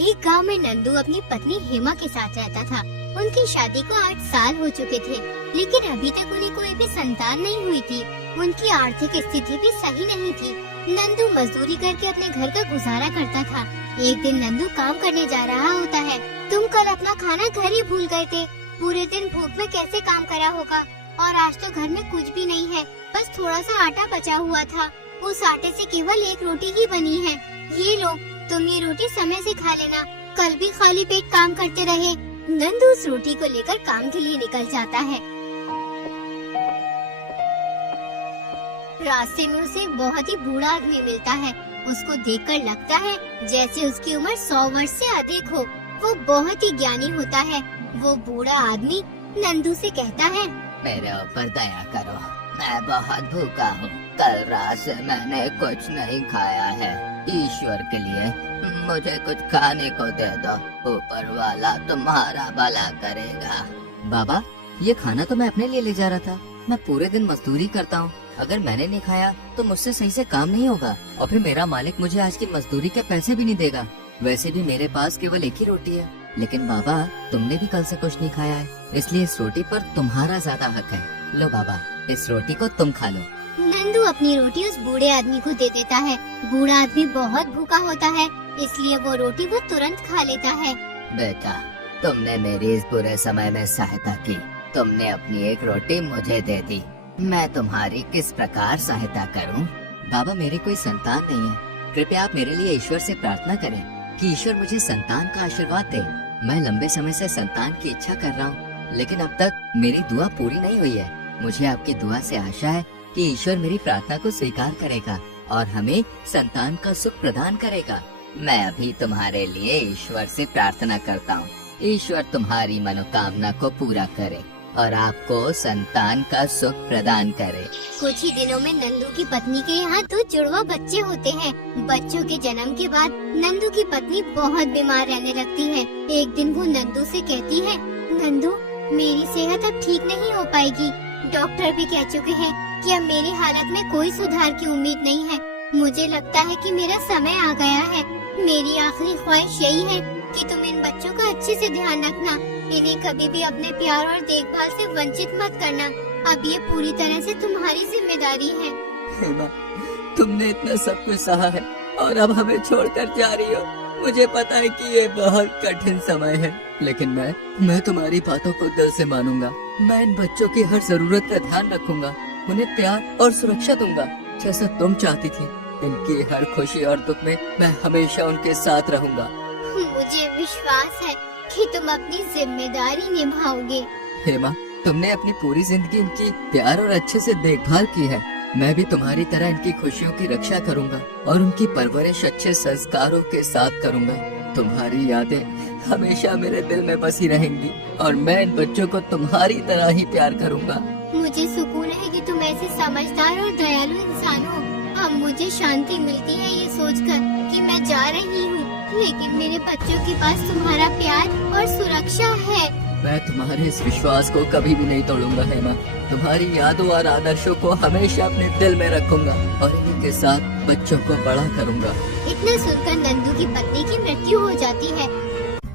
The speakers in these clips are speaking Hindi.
एक गांव में नंदू अपनी पत्नी हेमा के साथ रहता था। उनकी शादी को 8 साल हो चुके थे, लेकिन अभी तक उन्हें कोई भी संतान नहीं हुई थी। उनकी आर्थिक स्थिति भी सही नहीं थी। नंदू मजदूरी करके अपने घर का गुजारा करता था। एक दिन नंदू काम करने जा रहा होता है। तुम कल अपना खाना घर ही भूल गए थे। पूरे दिन भूख में कैसे काम करा होगा। और आज तो घर में कुछ भी नहीं है, बस थोड़ा सा आटा बचा हुआ था। उस आटे से केवल एक रोटी ही बनी है। ये लो, तुम ये रोटी समय से खा लेना। कल भी खाली पेट काम करते रहे। नंदू उस रोटी को लेकर काम के लिए निकल जाता है। रास्ते में उसे एक बहुत ही बूढ़ा आदमी मिलता है। उसको देखकर लगता है जैसे उसकी उम्र 100 वर्ष से अधिक हो। वो बहुत ही ज्ञानी होता है। वो बूढ़ा आदमी नंदू से कहता है, मेरे ऊपर दया करो, मैं बहुत भूखा हूँ। कल रात से मैंने कुछ नहीं खाया है। ईश्वर के लिए मुझे कुछ खाने को दे दो। ऊपर वाला तुम्हारा भला करेगा। बाबा, ये खाना तो मैं अपने लिए ले जा रहा था। मैं पूरे दिन मजदूरी करता हूँ। अगर मैंने नहीं खाया तो मुझसे सही से काम नहीं होगा और फिर मेरा मालिक मुझे आज की मजदूरी के पैसे भी नहीं देगा। वैसे भी मेरे पास केवल एक ही रोटी है। लेकिन बाबा, तुमने भी कल से कुछ नहीं खाया है, इसलिए इस रोटी पर तुम्हारा ज्यादा हक है। लो बाबा, इस रोटी को तुम खा लो। नंदू अपनी रोटी उस बूढ़े आदमी को दे देता है। बूढ़ा आदमी बहुत भूखा होता है, इसलिए वो रोटी वो तुरंत खा लेता है। बेटा, तुमने मेरी इस बुरे समय में सहायता की। तुमने अपनी एक रोटी मुझे दे दी। मैं तुम्हारी किस प्रकार सहायता करूं? बाबा, मेरी कोई संतान नहीं है। कृपया आप मेरे लिए ईश्वर से प्रार्थना करें कि ईश्वर मुझे संतान का आशीर्वाद दे। मैं लंबे समय से संतान की इच्छा कर रहा हूँ, लेकिन अब तक मेरी दुआ पूरी नहीं हुई है। मुझे आपकी दुआ से आशा है कि ईश्वर मेरी प्रार्थना को स्वीकार करेगा और हमें संतान का सुख प्रदान करेगा। मैं अभी तुम्हारे लिए ईश्वर से प्रार्थना करता हूँ। ईश्वर तुम्हारी मनोकामना को पूरा करे और आपको संतान का सुख प्रदान करे। कुछ ही दिनों में नंदू की पत्नी के यहाँ 2 जुड़वा बच्चे होते हैं। बच्चों के जन्म के बाद नंदू की पत्नी बहुत बीमार रहने लगती है। एक दिन वो नंदू से कहती है, नंदू, मेरी सेहत अब ठीक नहीं हो पाएगी। डॉक्टर भी कह चुके हैं कि अब मेरी हालत में कोई सुधार की उम्मीद नहीं है। मुझे लगता है कि मेरा समय आ गया है। मेरी आखिरी ख्वाहिश यही है कि तुम इन बच्चों का अच्छे से ध्यान रखना। इन्हें कभी भी अपने प्यार और देखभाल से वंचित मत करना। अब ये पूरी तरह से तुम्हारी जिम्मेदारी है। हेमा, तुमने इतना सब कुछ सहा है और अब हमें छोड़कर जा रही हो। मुझे पता है कि ये बहुत कठिन समय है, लेकिन मैं तुम्हारी बातों को दिल से मानूंगा। मैं इन बच्चों की हर जरूरत का ध्यान रखूंगा, उन्हें प्यार और सुरक्षा दूंगा, जैसा तुम चाहती थी। इनकी हर खुशी और दुख में मैं हमेशा उनके साथ रहूंगा। मुझे विश्वास है कि तुम अपनी जिम्मेदारी निभाओगे। हेमा, तुमने अपनी पूरी जिंदगी इनकी प्यार और अच्छे से देखभाल की है। मैं भी तुम्हारी तरह इनकी खुशियों की रक्षा करूंगा और उनकी परवरिश अच्छे संस्कारों के साथ करूंगा। तुम्हारी यादें हमेशा मेरे दिल में बसी रहेंगी और मैं इन बच्चों को तुम्हारी तरह ही प्यार करूंगा। मुझे सुकून है कि तुम ऐसे समझदार और दयालु इंसान हो। अब मुझे शांति मिलती है ये सोचकर कि मैं जा रही हूँ, लेकिन मेरे बच्चों के पास तुम्हारा प्यार और सुरक्षा है। मैं तुम्हारे इस विश्वास को कभी भी नहीं तोड़ूंगा हेमा। तुम्हारी यादों और आदर्शों को हमेशा अपने दिल में रखूंगा और इन्हीं के साथ बच्चों को बड़ा करूंगा। इतना सुनकर नंदू की पत्नी की मृत्यु हो जाती है।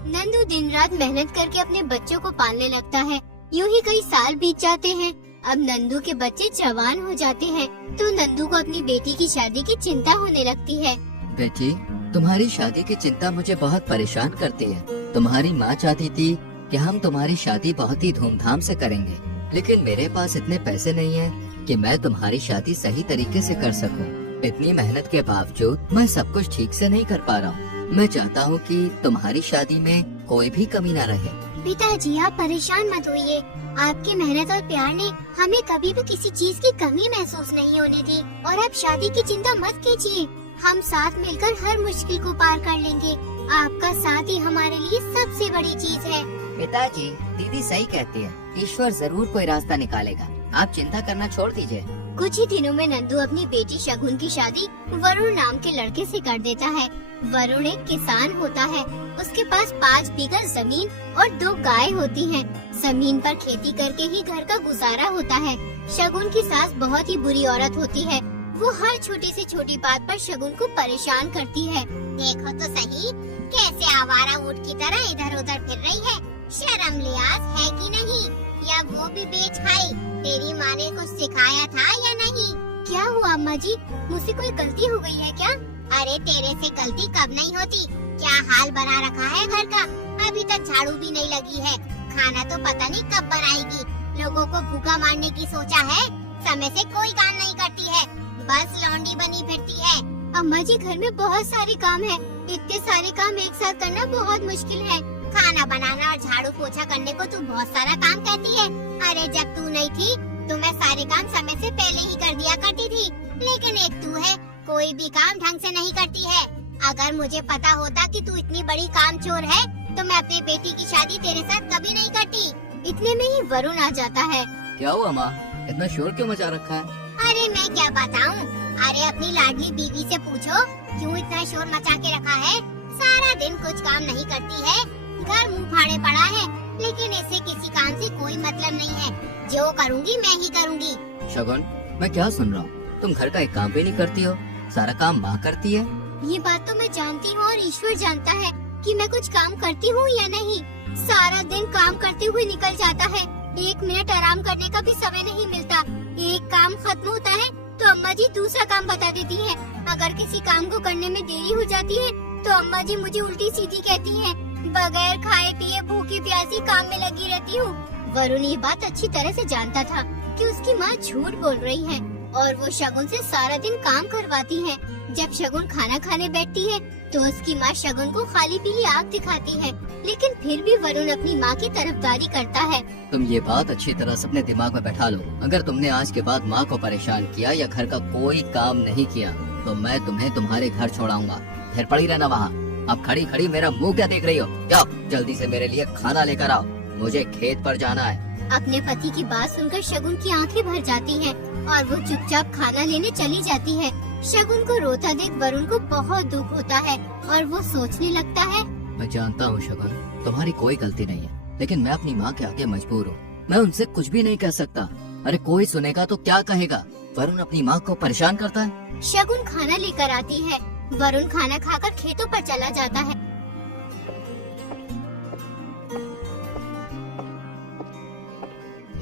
नंदू दिन रात मेहनत करके अपने बच्चों को पालने लगता है। यूं ही कई साल बीत जाते हैं। अब नंदू के बच्चे जवान हो जाते हैं, तो नंदू को अपनी बेटी की शादी की चिंता होने लगती है। बेटी, तुम्हारी शादी की चिंता मुझे बहुत परेशान करती है। तुम्हारी माँ चाहती थी कि हम तुम्हारी शादी बहुत ही धूमधाम से करेंगे, लेकिन मेरे पास इतने पैसे नहीं हैं कि मैं तुम्हारी शादी सही तरीके से कर सकूं। इतनी मेहनत के बावजूद मैं सब कुछ ठीक से नहीं कर पा रहा हूँ। मैं चाहता हूँ कि तुम्हारी शादी में कोई भी कमी न रहे। पिताजी, आप परेशान मत होइए। आपकी मेहनत और प्यार ने हमें कभी भी किसी चीज की कमी महसूस नहीं होने दी। और आप शादी की चिंता मत कीजिए। हम साथ मिलकर हर मुश्किल को पार कर लेंगे। आपका साथ ही हमारे लिए सबसे बड़ी चीज है। पिताजी, दीदी सही कहती है। ईश्वर जरूर कोई रास्ता निकालेगा। आप चिंता करना छोड़ दीजिए। कुछ ही दिनों में नंदू अपनी बेटी शगुन की शादी वरुण नाम के लड़के से कर देता है। वरुण एक किसान होता है। उसके पास 5 बीघा जमीन और 2 गाय होती हैं। जमीन पर खेती करके ही घर का गुजारा होता है। शगुन की सास बहुत ही बुरी औरत होती है। वो हर छोटी से छोटी बात पर शगुन को परेशान करती है। देखो तो सही, कैसे आवारा ऊँट की तरह इधर उधर फिर रही है? शर्म लिहाज है कि नहीं? या वो भी बेच खाई? तेरी माँ ने कुछ सिखाया था या नहीं? क्या हुआ अम्मा जी? मुझसे कोई गलती हो गई है क्या? अरे तेरे से गलती कब नहीं होती? क्या हाल बना रखा है घर का? अभी तक झाड़ू भी नहीं लगी है। खाना तो पता नहीं कब बनाएगी। लोगों को भूखा मारने की सोचा है? समय से कोई काम नहीं करती है, बस लौंडी बनी फिरती है। अम्मा जी घर में बहुत सारे काम है, इतने सारे काम एक साथ करना बहुत मुश्किल है। खाना बनाना और झाड़ू पोछा करने को तू बहुत सारा काम कहती है। अरे जब तू नहीं थी तो मैं सारे काम समय से पहले ही कर दिया करती थी, लेकिन एक तू है, कोई भी काम ढंग से नहीं करती है। अगर मुझे पता होता कि तू इतनी बड़ी कामचोर है तो मैं अपनी बेटी की शादी तेरे साथ कभी नहीं करती। इतने में ही वरुण आ जाता है। क्या हुआ माँ, इतना शोर क्यों मचा रखा है? अरे मैं क्या बताऊं? अरे अपनी लाडली बीवी से पूछो क्यों इतना शोर मचा के रखा है। सारा दिन कुछ काम नहीं करती है, घर मुंह फाड़े पड़ा है, लेकिन इसे किसी काम से कोई मतलब नहीं है। जो करूंगी मैं ही करूंगी। शगुन, मैं क्या सुन रहा हूँ? तुम घर का एक काम भी नहीं करती हो, सारा काम माँ करती है। ये बात तो मैं जानती हूँ और ईश्वर जानता है कि मैं कुछ काम करती हूँ या नहीं। सारा दिन काम करते हुए निकल जाता है, एक मिनट आराम करने का भी समय नहीं मिलता। एक काम खत्म होता है तो अम्मा जी दूसरा काम बता देती है। अगर किसी काम को करने में देरी हो जाती है तो अम्मा जी मुझे उल्टी सीधी कहती है। बगैर खाए पिए भूखी प्यासी काम में लगी रहती हूँ। वरुण ये बात अच्छी तरह से जानता था कि उसकी माँ झूठ बोल रही है और वो शगुन से सारा दिन काम करवाती है। जब शगुन खाना खाने बैठती है तो उसकी माँ शगुन को खाली पीली आँख दिखाती है, लेकिन फिर भी वरुण अपनी माँ की तरफदारी करता है। तुम ये बात अच्छी तरह से अपने दिमाग में बैठा लो। अगर तुमने आज के बाद माँ को परेशान किया या घर का कोई काम नहीं किया तो मैं तुम्हें तुम्हारे घर छोड़ाऊंगा। फिर पड़ी रहना वहाँ। अब खड़ी खड़ी मेरा मुंह क्या देख रही हो? जाओ जल्दी से मेरे लिए खाना लेकर आओ, मुझे खेत पर जाना है। अपने पति की बात सुनकर शगुन की आंखें भर जाती हैं और वो चुपचाप खाना लेने चली जाती है। शगुन को रोता देख वरुण को बहुत दुख होता है और वो सोचने लगता है। मैं जानता हूँ शगुन, तुम्हारी कोई गलती नहीं है, लेकिन मैं अपनी माँ के आगे मजबूर हूँ। मैं उनसे कुछ भी नहीं कह सकता। अरे कोई सुनेगा तो क्या कहेगा? वरुण अपनी माँ को परेशान करता है। शगुन खाना लेकर आती है। वरुण खाना खाकर खेतों पर चला जाता है।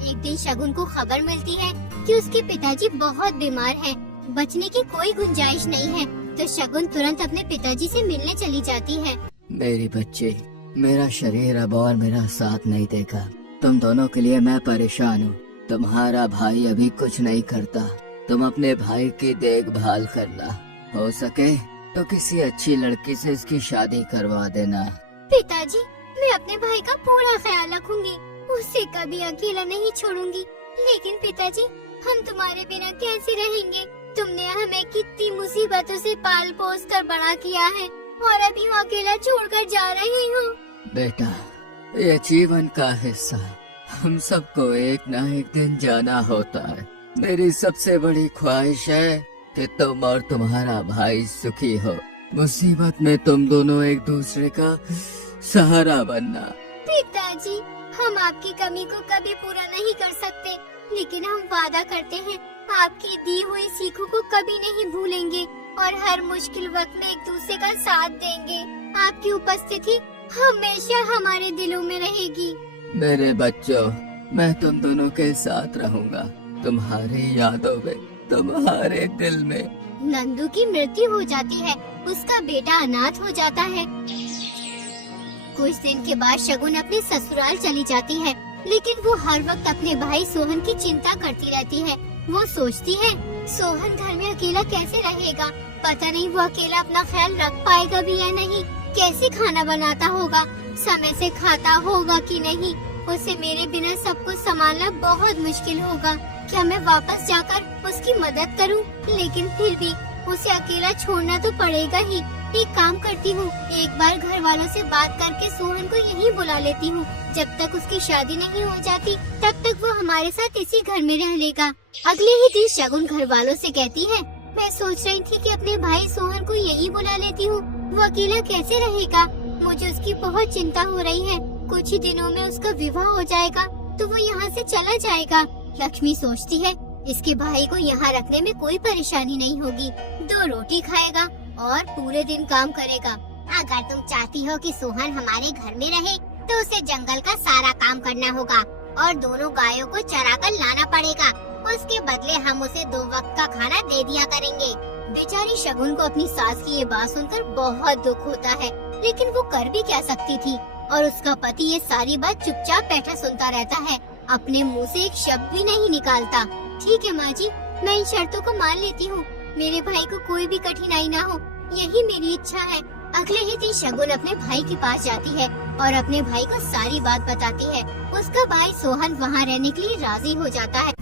एक दिन शगुन को खबर मिलती है कि उसके पिताजी बहुत बीमार हैं, बचने की कोई गुंजाइश नहीं है, तो शगुन तुरंत अपने पिताजी से मिलने चली जाती है। मेरी बच्ची, मेरा शरीर अब और मेरा साथ नहीं देगा। तुम दोनों के लिए मैं परेशान हूँ। तुम्हारा भाई अभी कुछ नहीं करता, तुम अपने भाई की देखभाल करना। हो सके तो किसी अच्छी लड़की से इसकी शादी करवा देना। पिताजी, मैं अपने भाई का पूरा ख्याल रखूंगी, उसे कभी अकेला नहीं छोड़ूंगी। लेकिन पिताजी, हम तुम्हारे बिना कैसे रहेंगे? तुमने हमें कितनी मुसीबतों से पाल पोस कर बड़ा किया है और अभी वो अकेला छोड़कर जा रही हो। बेटा, ये जीवन का हिस्सा है। हम सबको एक ना एक दिन जाना होता है। मेरी सबसे बड़ी ख्वाहिश है कि तुम और तुम्हारा भाई सुखी हो। मुसीबत में तुम दोनों एक दूसरे का सहारा बनना। पिताजी, हम आपकी कमी को कभी पूरा नहीं कर सकते, लेकिन हम वादा करते हैं आपकी दी हुई सीखों को कभी नहीं भूलेंगे और हर मुश्किल वक्त में एक दूसरे का साथ देंगे। आपकी उपस्थिति हमेशा हमारे दिलों में रहेगी। मेरे बच्चों, मैं तुम दोनों के साथ रहूंगा, तुम्हारी यादों में, तुम्हारे दिल में। नंदू की मृत्यु हो जाती है, उसका बेटा अनाथ हो जाता है। कुछ दिन के बाद शगुन अपने ससुराल चली जाती है, लेकिन वो हर वक्त अपने भाई सोहन की चिंता करती रहती है। वो सोचती है, सोहन घर में अकेला कैसे रहेगा? पता नहीं वो अकेला अपना ख्याल रख पाएगा भी या नहीं, कैसे खाना बनाता होगा, समय से खाता होगा कि नहीं। उसे मेरे बिना सब कुछ संभालना बहुत मुश्किल होगा। क्या मैं वापस जाकर उसकी मदद करूं? लेकिन फिर भी उसे अकेला छोड़ना तो पड़ेगा ही। एक काम करती हूँ, एक बार घर वालों से बात करके सोहन को यहीं बुला लेती हूँ। जब तक उसकी शादी नहीं हो जाती तब तक वो हमारे साथ इसी घर में रह लेगा। अगले ही दिन शगुन घर वालों से कहती है, मैं सोच रही थी कि अपने भाई सोहन को यहीं बुला लेती हूँ, वो अकेला कैसे रहेगा? मुझे उसकी बहुत चिंता हो रही है। कुछ ही दिनों में उसका विवाह हो जाएगा तो वो यहाँ से चला जाएगा। लक्ष्मी सोचती है, इसके भाई को यहाँ रखने में कोई परेशानी नहीं होगी, 2 रोटी खाएगा और पूरे दिन काम करेगा। अगर तुम चाहती हो कि सोहन हमारे घर में रहे तो उसे जंगल का सारा काम करना होगा और दोनों गायों को चरा कर लाना पड़ेगा। उसके बदले हम उसे 2 वक्त का खाना दे दिया करेंगे। बेचारी शगुन को अपनी सास की ये बात सुनकर बहुत दुख होता है, लेकिन वो कर भी क्या सकती थी। और उसका पति ये सारी बात चुपचाप बैठा सुनता रहता है, अपने मुंह से एक शब्द भी नहीं निकालता। ठीक है माँ जी, मैं इन शर्तों को मान लेती हूँ। मेरे भाई को कोई भी कठिनाई ना हो, यही मेरी इच्छा है। अगले ही दिन शगुन अपने भाई के पास जाती है और अपने भाई को सारी बात बताती है। उसका भाई सोहन वहाँ रहने के लिए राजी हो जाता है।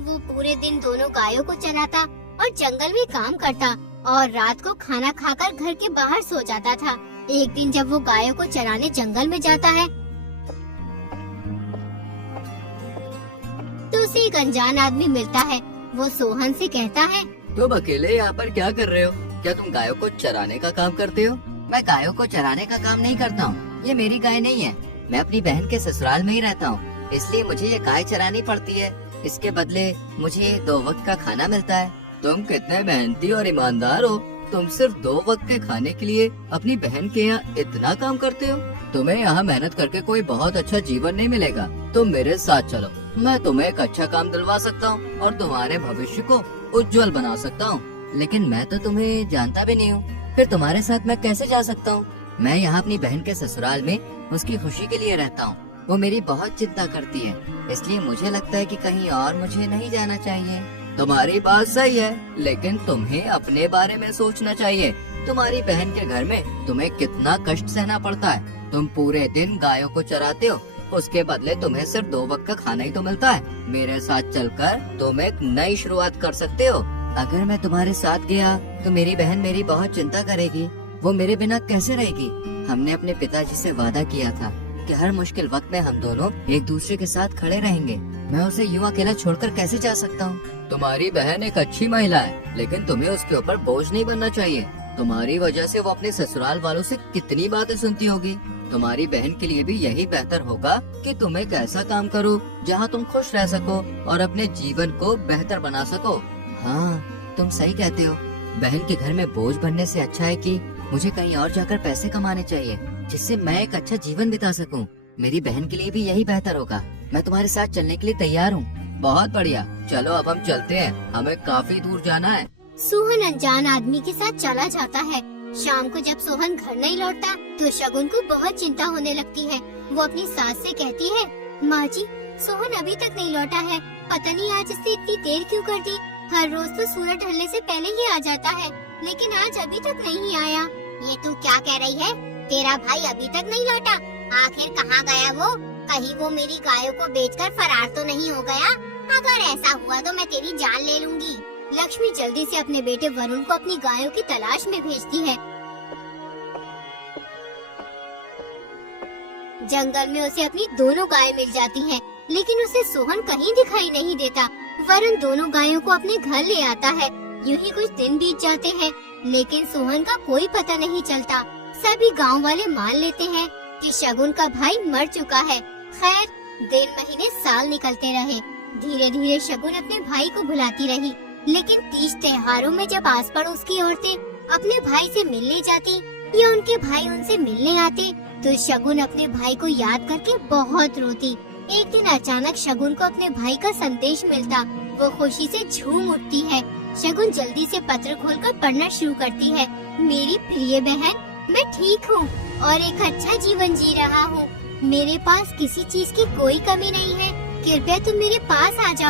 वो पूरे दिन दोनों गायों को चराता और जंगल में काम करता और रात को खाना खाकर घर के बाहर सो जाता था। एक दिन जब वो गायों को चराने जंगल में जाता है तो उसे एक अनजान आदमी मिलता है। वो सोहन से कहता है, तुम अकेले यहाँ पर क्या कर रहे हो? क्या तुम गायों को चराने का काम करते हो? मैं गायों को चराने का काम नहीं करता हूँ। ये मेरी गाय नहीं है। मैं अपनी बहन के ससुराल में ही रहता हूँ, इसलिए मुझे ये गाय चरानी पड़ती है। इसके बदले मुझे 2 वक्त का खाना मिलता है। तुम कितने मेहनती और ईमानदार हो। तुम सिर्फ 2 वक्त के खाने के लिए अपनी बहन के यहाँ इतना काम करते हो। तुम्हें यहाँ मेहनत करके कोई बहुत अच्छा जीवन नहीं मिलेगा। तुम मेरे साथ चलो, मैं तुम्हें एक अच्छा काम दिलवा सकता हूँ और तुम्हारे भविष्य को उज्जवल बना सकता हूँ। लेकिन मैं तो तुम्हें जानता भी नहीं हूँ, फिर तुम्हारे साथ मैं कैसे जा सकता हूँ? मैं यहाँ अपनी बहन के ससुराल में उसकी खुशी के लिए रहता हूँ। वो मेरी बहुत चिंता करती है, इसलिए मुझे लगता है कि कहीं और मुझे नहीं जाना चाहिए। तुम्हारी बात सही है, लेकिन तुम्हें अपने बारे में सोचना चाहिए। तुम्हारी बहन के घर में तुम्हें कितना कष्ट सहना पड़ता है। तुम पूरे दिन गायों को चराते हो, उसके बदले तुम्हें सिर्फ 2 वक्त का खाना ही तो मिलता है। मेरे साथ चलकर तुम एक नई शुरुआत कर सकते हो। अगर मैं तुम्हारे साथ गया तो मेरी बहन मेरी बहुत चिंता करेगी। वो मेरे बिना कैसे रहेगी? हमने अपने पिताजी से वादा किया था कि हर मुश्किल वक्त में हम दोनों एक दूसरे के साथ खड़े रहेंगे। मैं उसे यूं अकेला छोड़कर कैसे जा सकता हूँ? तुम्हारी बहन एक अच्छी महिला है, लेकिन तुम्हें उसके ऊपर बोझ नहीं बनना चाहिए। तुम्हारी वजह से वो अपने ससुराल वालों से कितनी बातें सुनती होगी। तुम्हारी बहन के लिए भी यही बेहतर होगा कि तुम एक ऐसा काम करो जहाँ तुम खुश रह सको और अपने जीवन को बेहतर बना सको। हाँ, तुम सही कहते हो। बहन के घर में बोझ बनने से अच्छा है कि मुझे कहीं और जाकर पैसे कमाने चाहिए, जिससे मैं एक अच्छा जीवन बिता सकूं। मेरी बहन के लिए भी यही बेहतर होगा। मैं तुम्हारे साथ चलने के लिए तैयार हूँ। बहुत बढ़िया, चलो अब हम चलते हैं, हमें काफी दूर जाना है। सोहन अनजान आदमी के साथ चला जाता है। शाम को जब सोहन घर नहीं लौटता तो शगुन को बहुत चिंता होने लगती है। वो अपनी सास से कहती है, माँ जी, सोहन अभी तक नहीं लौटा है। पता नहीं आज इसने इतनी देर क्यों कर दी। हर रोज तो सूरज ढलने से पहले ही आ जाता है, लेकिन आज अभी तक नहीं आया। ये तू क्या कह रही है? तेरा भाई अभी तक नहीं लौटा? आखिर कहाँ गया वो? कहीं वो मेरी गायों को बेचकर फरार तो नहीं हो गया? अगर ऐसा हुआ तो मैं तेरी जान ले लूंगी। लक्ष्मी जल्दी से अपने बेटे वरुण को अपनी गायों की तलाश में भेजती है। जंगल में उसे अपनी दोनों गायें मिल जाती हैं, लेकिन उसे सोहन कहीं दिखाई नहीं देता। वरुण दोनों गायों को अपने घर ले आता है। यूं ही कुछ दिन बीत जाते हैं, लेकिन सोहन का कोई पता नहीं चलता। सभी गांव वाले मान लेते हैं कि शगुन का भाई मर चुका है। खैर, दिन महीने साल निकलते रहे। धीरे धीरे शगुन अपने भाई को भुलाती रही, लेकिन तीज त्योहारों में जब आस पड़ोस की औरतें अपने भाई से मिलने जाती या उनके भाई उनसे मिलने आते तो शगुन अपने भाई को याद करके बहुत रोती। एक दिन अचानक शगुन को अपने भाई का संदेश मिलता। वो खुशी से झूम उठती है। शगुन जल्दी से पत्र खोलकर पढ़ना शुरू करती है। मेरी प्रिय बहन, मैं ठीक हूँ और एक अच्छा जीवन जी रहा हूँ। मेरे पास किसी चीज की कोई कमी नहीं है। कृपया तुम मेरे पास आ जाओ।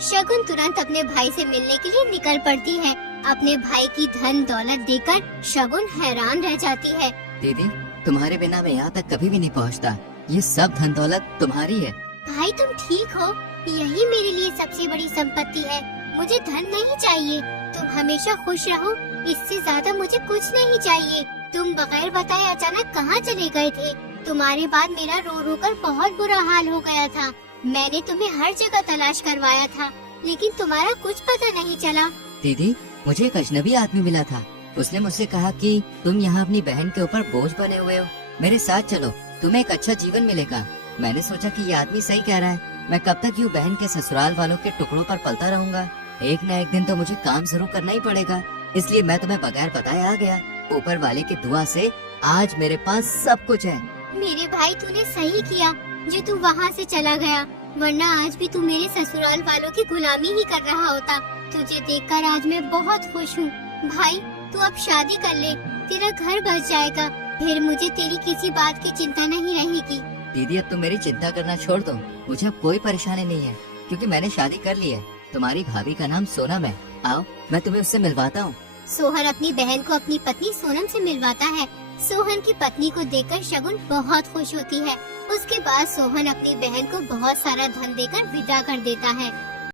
शगुन तुरंत अपने भाई से मिलने के लिए निकल पड़ती है। अपने भाई की धन दौलत देखकर शगुन हैरान रह जाती है। दीदी, तुम्हारे बिना मैं यहाँ तक कभी भी नहीं पहुँचता। ये सब धन दौलत तुम्हारी है। भाई, तुम ठीक हो? यही मेरे लिए सबसे बड़ी संपत्ति है। मुझे धन नहीं चाहिए। तुम हमेशा खुश रहो, इससे ज्यादा मुझे कुछ नहीं चाहिए। तुम बगैर बताए अचानक कहाँ चले गए थे? तुम्हारे बाद मेरा रो रो कर बहुत बुरा हाल हो गया था। मैंने तुम्हें हर जगह तलाश करवाया था, लेकिन तुम्हारा कुछ पता नहीं चला। दीदी, मुझे एक अजनबी आदमी मिला था। उसने मुझसे कहा कि तुम यहाँ अपनी बहन के ऊपर बोझ बने हुए हो, मेरे साथ चलो, तुम्हें एक अच्छा जीवन मिलेगा। मैंने सोचा कि ये आदमी सही कह रहा है। मैं कब तक यूँ बहन के ससुराल वालों के टुकड़ों पर पलता रहूंगा? एक न एक दिन तो मुझे काम जरूर करना ही पड़ेगा, इसलिए मैं तुम्हें बगैर बताए आ गया। ऊपर वाले की दुआ से आज मेरे पास सब कुछ है। मेरे भाई तूने सही किया जो तू वहाँ से चला गया, वरना आज भी तू मेरे ससुराल वालों की गुलामी ही कर रहा होता। तुझे देखकर आज मैं बहुत खुश हूँ। भाई तू अब शादी कर ले, तेरा घर बस जाएगा, फिर मुझे तेरी किसी बात की चिंता नहीं रहेगी। दीदी अब तुम मेरी चिंता करना छोड़ दो, मुझे अब कोई परेशानी नहीं है क्योंकि मैंने शादी कर ली है। तुम्हारी भाभी का नाम सोनम है, आओ मैं तुम्हें उससे मिलवाता हूँ। सोहन अपनी बहन को अपनी पत्नी सोनम से मिलवाता है। सोहन की पत्नी को देखकर शगुन बहुत खुश होती है। उसके बाद सोहन अपनी बहन को बहुत सारा धन देकर विदा कर देता है।